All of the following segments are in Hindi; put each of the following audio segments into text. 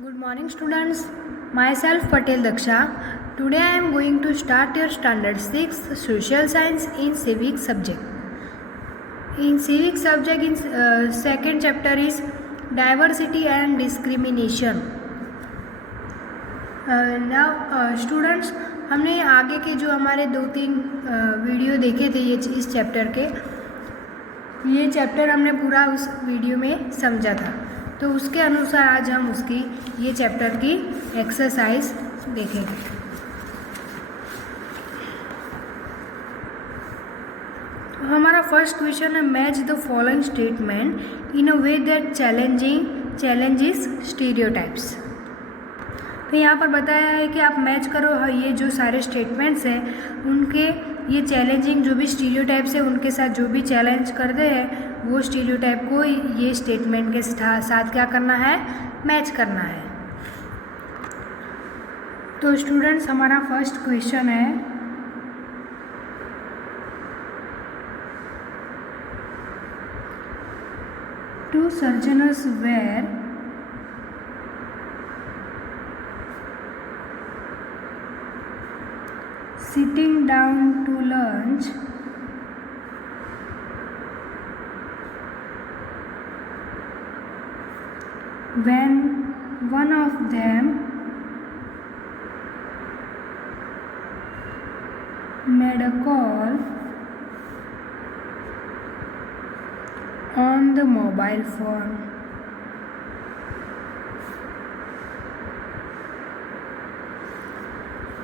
Good morning students, myself Patel Daksha. Today I am going to start your standard 6 social science in civic subject. In civic subject in second chapter is diversity and discrimination. Now students, हमने आगे के जो हमारे 2-3 वीडियो देखे थे इस चैप्टर के, ये चैप्टर हमने पूरा उस वीडियो में समझा था, तो उसके अनुसार आज हम उसकी ये चैप्टर की एक्सरसाइज देखेंगे। तो हमारा फर्स्ट क्वेश्चन है match the following statement in a way that challenges stereotypes. तो यहाँ पर बताया है कि आप मैच करो ये जो सारे स्टेटमेंट्स हैं उनके ये चैलेंजिंग जो भी स्टीरियोटाइप्स है उनके साथ जो भी चैलेंज करते हैं वो स्टीरियोटाइप को ये स्टेटमेंट के साथ क्या करना है, मैच करना है। तो स्टूडेंट्स हमारा फर्स्ट क्वेश्चन है two surgeons were sitting down to lunch when one of them made a call on the mobile phone.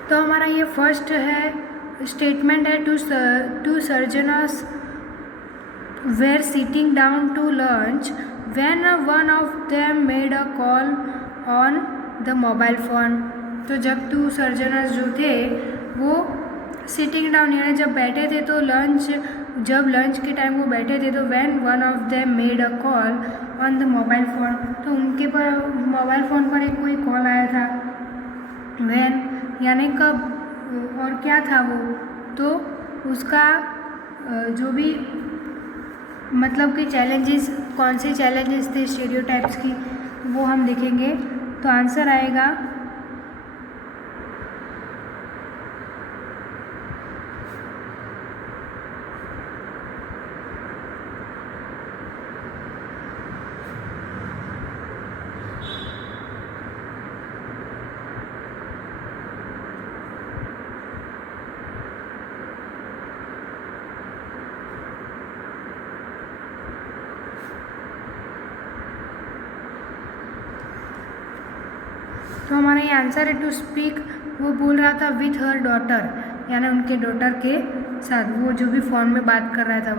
तो हमारा ये फर्स्ट है स्टेटमेंट है two surgeons were sitting down to lunch when one of them made a call on the mobile phone. तो जब टू सर्जनर्स जो थे वो सिटिंग डाउन यानी जब बैठे थे तो जब लंच के टाइम वो बैठे थे तो when one of them made a call on the mobile phone, तो उनके पर मोबाइल फ़ोन पर एक कोई कॉल आया था। व्हेन यानी कब और क्या था वो, तो उसका जो भी मतलब कि चैलेंजेस कौन से चैलेंजेस थे स्टीरियोटाइप्स की वो हम देखेंगे। तो आंसर आएगा तो हमारा ये आंसर है टू स्पीक। वो बोल रहा था विथ हर डॉटर यानी उनके डॉटर के साथ, वो जो भी फ़ोन में बात कर रहा था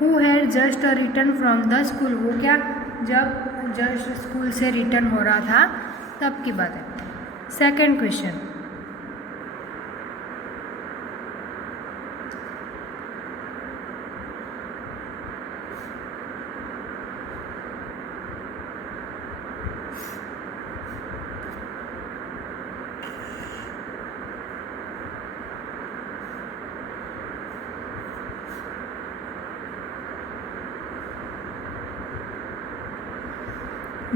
who had just return from the school. वो क्या जब जस्ट स्कूल से रिटर्न हो रहा था तब की बात है। Second question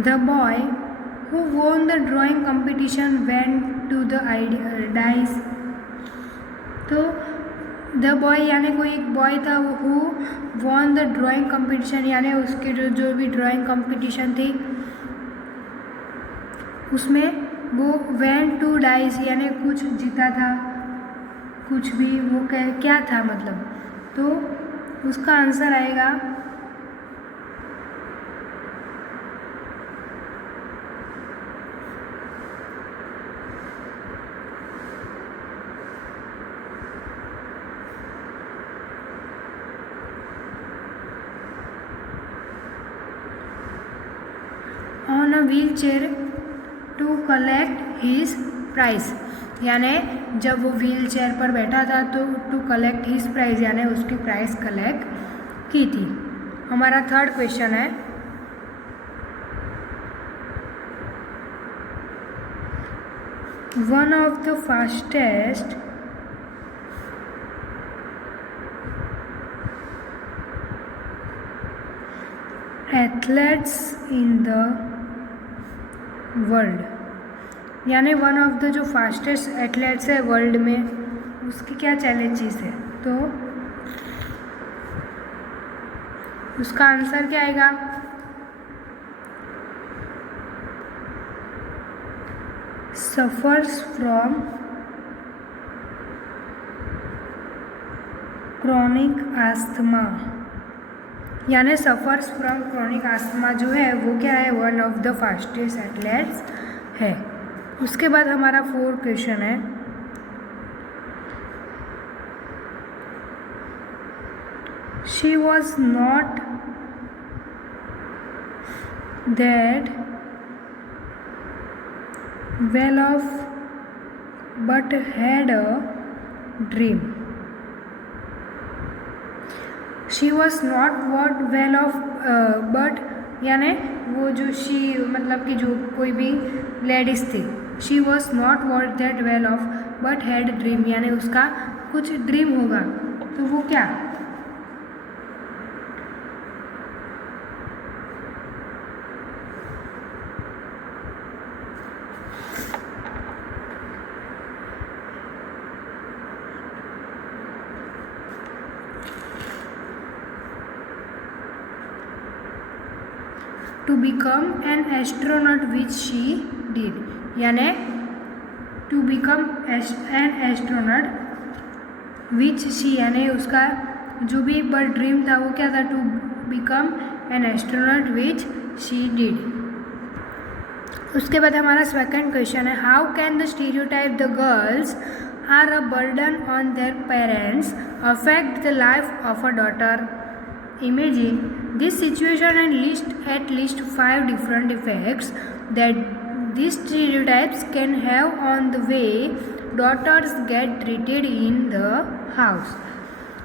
The boy who won the drawing competition went to the dice। तो द बॉय यानी कोई एक बॉय था who won the drawing competition यानी उसके जो भी ड्राइंग कंपटीशन थी उसमें वो went to dice यानी कुछ जीता था, कुछ भी वो क्या था मतलब, तो उसका आंसर आएगा on a wheelchair to collect his prize यानी जब वो व्हील चेयर पर बैठा था तो टू कलेक्ट हिज प्राइज यानी उसकी प्राइस कलेक्ट की थी। हमारा थर्ड क्वेश्चन है one of the fastest athletes in the world. यानी वन ऑफ द जो फास्टेस्ट एथलेट्स है वर्ल्ड में, उसकी क्या चैलेंजेस है, तो उसका आंसर क्या आएगा, सफर्स फ्रॉम क्रॉनिक आस्थमा। यानी सफ़र्स फ्रॉम क्रॉनिक आस्थमा जो है वो क्या है, one of the fastest athletes है। उसके बाद हमारा 4 क्वेश्चन है, she was not that well off but had a dream. She was not what well off but, यानी वो जो शी मतलब कि जो कोई भी लेडीज़ थी, she was not what that well off but had dream, यानी उसका कुछ ड्रीम होगा, तो वो क्या, to become an astronaut which she did, यानी to become an astronaut which she, यानी उसका जो भी बट ड्रीम था वो क्या था, to become an astronaut which she did. उसके बाद हमारा सेकंड क्वेश्चन है, how can the stereotype the girls are a burden on their parents affect the life of a daughter. Imagine this situation and list at least 5 different effects that these stereotypes can have on the way daughters get treated in the house।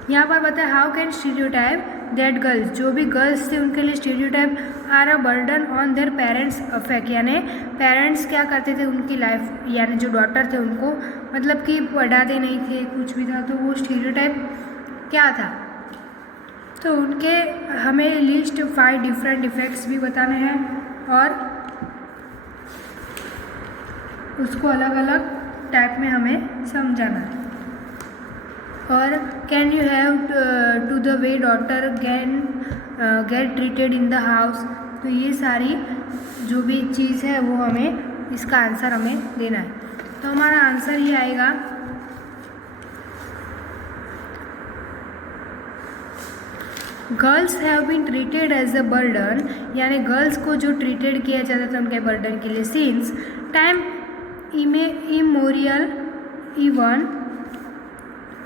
यहाँ पर बताए how can stereotype that girls, जो भी गर्ल्स थे उनके लिए stereotype are a burden on their parents affect, यानी पेरेंट्स क्या करते थे उनकी लाइफ, यानी जो डॉटर थे उनको मतलब कि पढ़ाते नहीं थे, कुछ भी था, तो वो स्टीरियोटाइप क्या था, तो उनके हमें लिस्ट 5 डिफरेंट इफ़ेक्ट्स भी बताने हैं और उसको अलग अलग टाइप में हमें समझाना है। और can you have to the way daughter get treated in the house, तो ये सारी जो भी चीज़ है वो हमें इसका आंसर हमें देना है। तो हमारा आंसर ये आएगा, girls have been treated as a burden, यानी गर्ल्स को जो ट्रीटेड किया जाता था उनके बर्डन के लिए since time immemorial even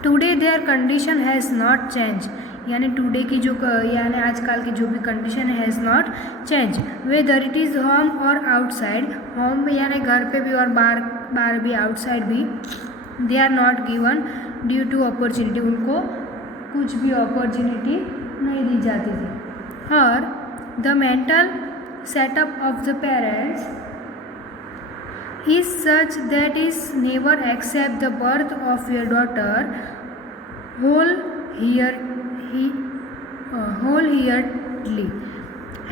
today their condition has not change, यानी टुडे की जो यानी आजकल की जो भी condition has not change, whether it is home और आउटसाइड, होम यानी घर पे भी और बाहर भी, आउटसाइड भी, they are not given due to opportunity, उनको कुछ भी अपॉर्चुनिटी नहीं दी जाती थी। और the mental setup of the parents is such that is never accept the birth of your daughter wholeheartedly.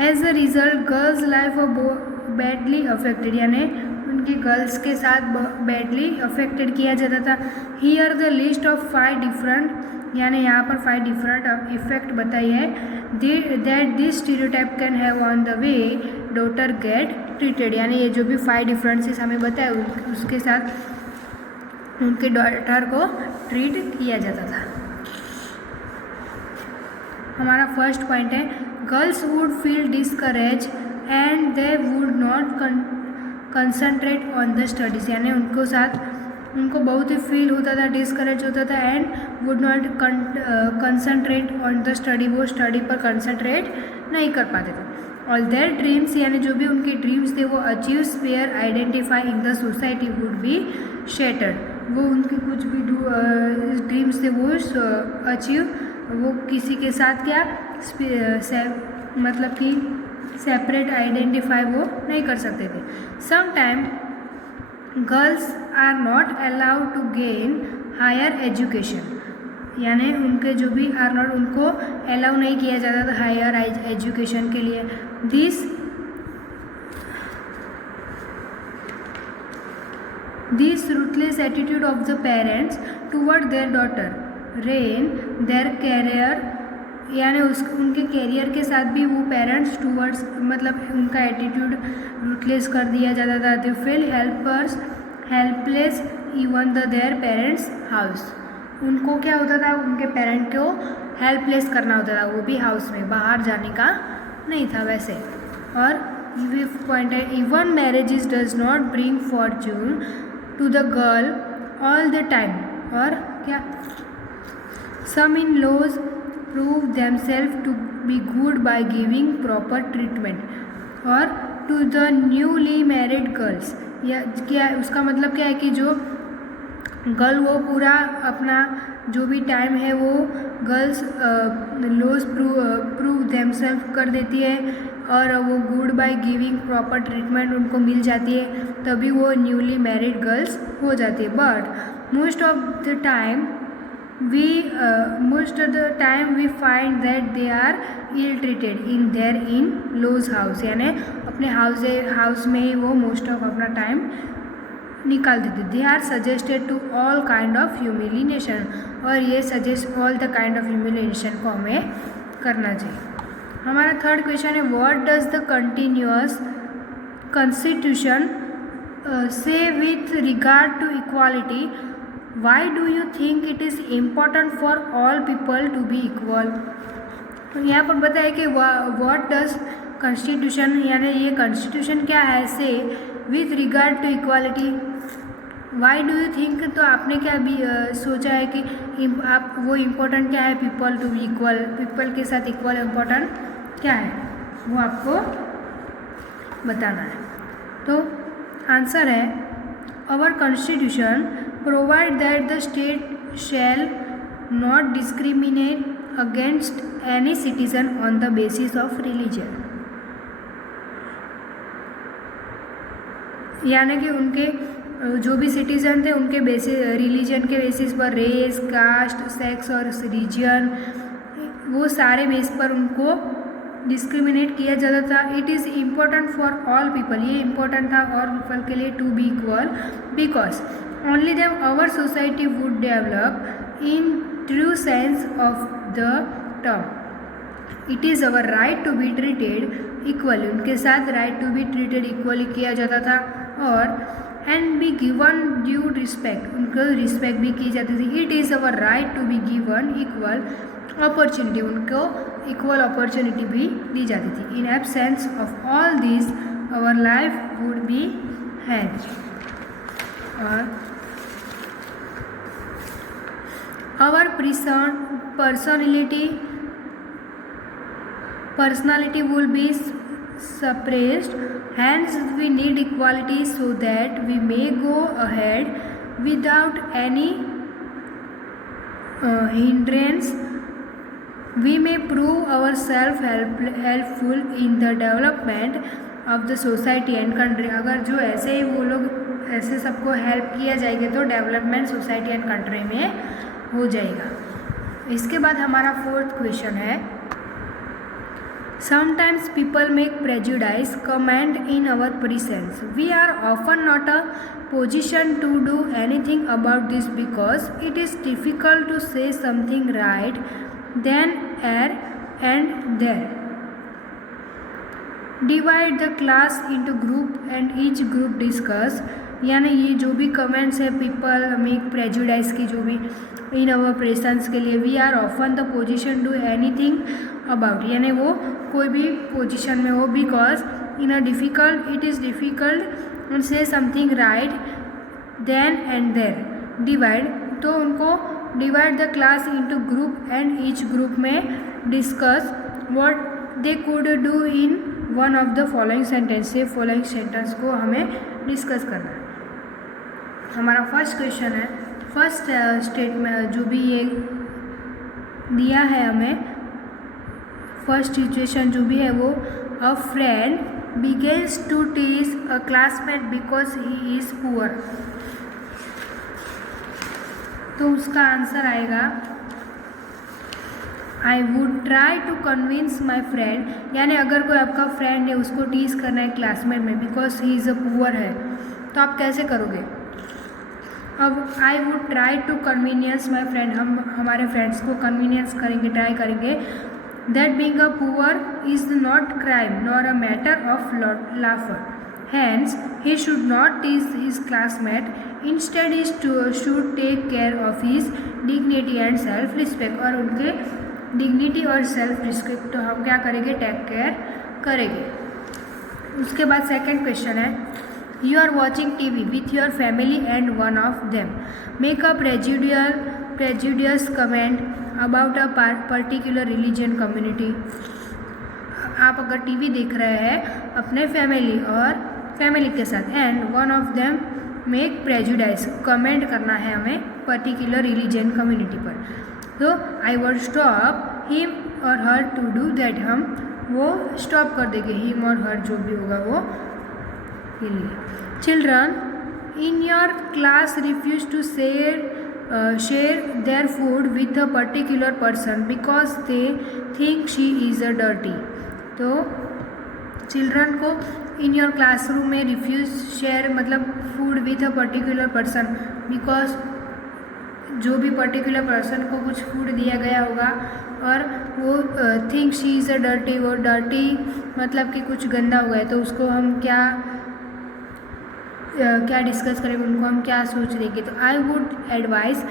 As a result, girls' life were badly affected, यानी उनकी गर्ल्स के साथ बैडली अफेक्टेड किया जाता था। Here the list of 5 different, यानी यहाँ पर 5 डिफरेंट इफेक्ट बताई है that this stereotype can have on the way daughter get treated, यानी ये जो भी 5 डिफरेंसेस हमें बताए उसके साथ उनके डॉटर को ट्रीट किया जाता था। हमारा फर्स्ट पॉइंट है, girls would feel discourage and they would not concentrate on the studies, यानी उनको बहुत ही फील होता था, डिस्करेज होता था and would not concentrate on the study, वो स्टडी पर कंसंट्रेट नहीं कर पाते थे। ऑल देयर ड्रीम्स, यानी जो भी उनके ड्रीम्स थे वो achieves where identify in the society would be shattered, वो उनके कुछ भी ड्रीम्स थे वो अचीव वो किसी के साथ क्या मतलब कि सेपरेट आइडेंटिफाई वो नहीं कर सकते थे। Some time girls are not allowed to gain higher education, यानी उनके जो भी आर नॉट, उनको अलाउ नहीं किया जाता था हायर एजुकेशन के लिए। This This ruthless attitude of the parents toward their daughter ruin their career, यानी उनके कैरियर के साथ भी वो पेरेंट्स टूवर्ड्स मतलब उनका एटीट्यूड रूटलेस कर दिया जाता था. They feel helpless even their parents house. उनको क्या होता था, उनके पेरेंट को हेल्पलेस करना होता था, वो भी हाउस में, बाहर जाने का नहीं था वैसे. और फिफ्थ पॉइंट है even marriages does not bring fortune to the girl all the time. और क्या, some in laws prove themselves to be good by giving proper treatment. और to the newly married girls, या क्या उसका मतलब क्या है कि जो गर्ल वो पूरा अपना जो भी टाइम है वो गर्ल्स लॉज प्रूव देमसेल्फ कर देती है और वो good by giving proper treatment उनको मिल जाती है, तभी वो न्यूली मैरिड गर्ल्स हो जाती है. But most of the time we find that they are ill treated in their in-laws house. यानी अपने हाउस में ही वो मोस्ट ऑफ अपना टाइम निकाल देते. They are suggested to all kind of humiliation. और ये suggest all the kind of humiliation को हमें करना चाहिए. हमारा थर्ड क्वेश्चन है what does the continuous constitution say with regard to equality. Why do you think it is important for all people to be equal? तो यहाँ पर बताया कि what does constitution, यानी ये constitution क्या है, से with regard to equality. Why do you think, तो आपने क्या भी सोचा है कि आप वो important क्या है people to be equal, people के साथ equal important क्या है, वो आपको बताना है. तो आंसर है our constitution provide that the state shall not discriminate against any citizen on the basis of religion. यानी कि उनके जो भी सिटीजन थे उनके रिलीजन के बेसिस पर, रेस, कास्ट, सेक्स और रिलीजन, वो सारे बेस पर उनको डिस्क्रिमिनेट किया जाता था. It is important for all people, ये इम्पोर्टेंट था ऑल पीपल के लिए to be equal, because only then our society would develop in true sense of the term. It is our right to be treated equally. उनके साथ right to be treated equally किया जाता था. और and be given due respect, उनको respect भी की जाती थी. It is our right to be given equal opportunity, उनको equal opportunity भी दी जाती थी. In absence of all these our life would be hell. और our personality will be suppressed. Hence we need equality so that we may go ahead without any hindrance. We may prove ourselves helpful in the development of the society and country. अगर जो ऐसे ही वो लोग ऐसे सबको हेल्प किया जाएगा तो डेवलपमेंट सोसाइटी एंड कंट्री में हो जाएगा. इसके बाद हमारा फोर्थ क्वेश्चन है sometimes people make prejudice comment in our presence. We are often not a position to do anything about this because it is difficult to say something right then er and there. Divide the class into group and each group discuss. यानी ये जो भी कमेंट्स है पीपल मेक प्रेजुडाइज की जो भी इन अवर प्रेजेंस के लिए. We are often the position do anything about, यानी वो कोई भी पोजिशन में हो, because in a difficult it is difficult and say something right then and there. Divide, तो उनको divide the class into group and each group में discuss what they could do in one of the following sentence. Say following sentence को हमें डिस्कस करना है. हमारा फर्स्ट क्वेश्चन है, फर्स्ट स्टेटमेंट जो भी ये दिया है हमें, फर्स्ट सिचुएशन जो भी है वो a friend begins to tease a classmate because he is poor. तो उसका आंसर आएगा I would try to convince my friend. यानी अगर कोई आपका फ्रेंड है उसको टीज करना है क्लासमेट में because he is a poor है, तो आप कैसे करोगे. अब I would try to convince my friend, हम हमारे फ्रेंड्स को कन्वीनियंस करेंगे, ट्राई करेंगे। That being a poor is not crime nor a matter of laughter, hence he should not tease his classmate, instead he should take care of his dignity and self respect, और उनके डिग्निटी और सेल्फ रिस्पेक्ट तो हम क्या करेंगे, टेक केयर करेंगे। उसके बाद सेकंड क्वेश्चन है, you are watching TV with your family and one of them make a prejudicious comment about a particular religion community. आप अगर टीवी देख रहे हैं अपने फैमिली के साथ, and one of them make prejudice, comment करना है हमें पर्टिकुलर रिलीजन कम्युनिटी पर, तो आई वुड स्टॉप हिम और हर टू डू दैट, हम वो स्टॉप कर देंगे, हिम और हर जो भी होगा वो के लिए। Children in your class refuse to share their food with a particular person because they think she is a dirty. तो चिल्ड्रन को इन योर क्लासरूम में रिफ्यूज शेयर मतलब food with a particular person, because जो भी पर्टिकुलर पर्सन को कुछ फूड दिया गया होगा और वो think she is a dirty, वो डर्टी मतलब कि कुछ गंदा हुआ है, तो उसको हम क्या डिस्कस करेंगे, उनको हम क्या सोच लेंगे। तो आई वुड एडवाइस,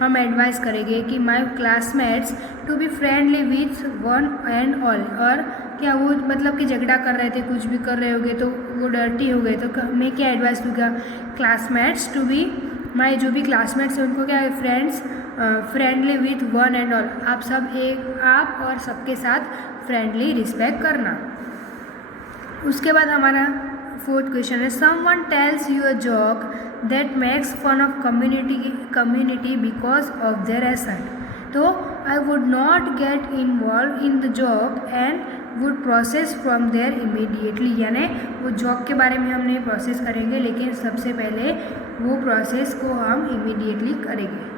हम एडवाइस करेंगे कि my classmates to be friendly with one and all, और क्या वो मतलब कि झगड़ा कर रहे थे, कुछ भी कर रहे होंगे तो वो डर्टी हो गए, तो मैं क्या एडवाइस दूँगा, क्लासमेट्स टू बी, माई जो भी क्लासमेट्स हैं उनको क्या है, friends friendly with one and all, आप और सबके साथ फ्रेंडली रिस्पेक्ट करना। उसके बाद हमारा फोर्थ क्वेश्चन है, someone tells you a joke that makes fun of community because of their accent, तो I would not get involve in the joke and would process from there immediately, यानी वो जॉब के बारे में हम नहीं प्रोसेस करेंगे, लेकिन सबसे पहले वो प्रोसेस को हम इमीडिएटली करेंगे।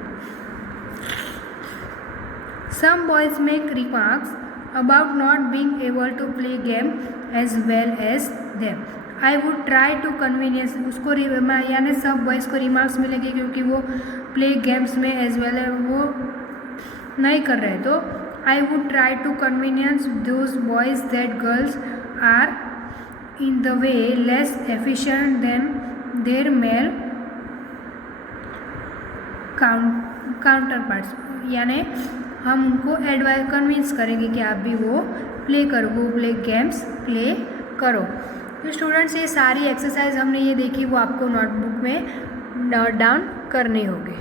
Some boys make remarks about not being able to play game as well as them, I would try to convenience, उसको यानी सब बॉयज़ को रिमार्क्स मिलेंगे क्योंकि वो प्ले गेम्स में एज वेल वो नहीं कर रहे, तो I would try to convince those boys that girls are in the way less efficient than their male counterparts, यानी हम उनको कन्विंस करेंगे कि आप भी वो प्ले गेम्स प्ले करो। तो स्टूडेंट्स ये सारी एक्सरसाइज हमने ये देखी वो आपको नोटबुक में नोट डाउन करनी होगी।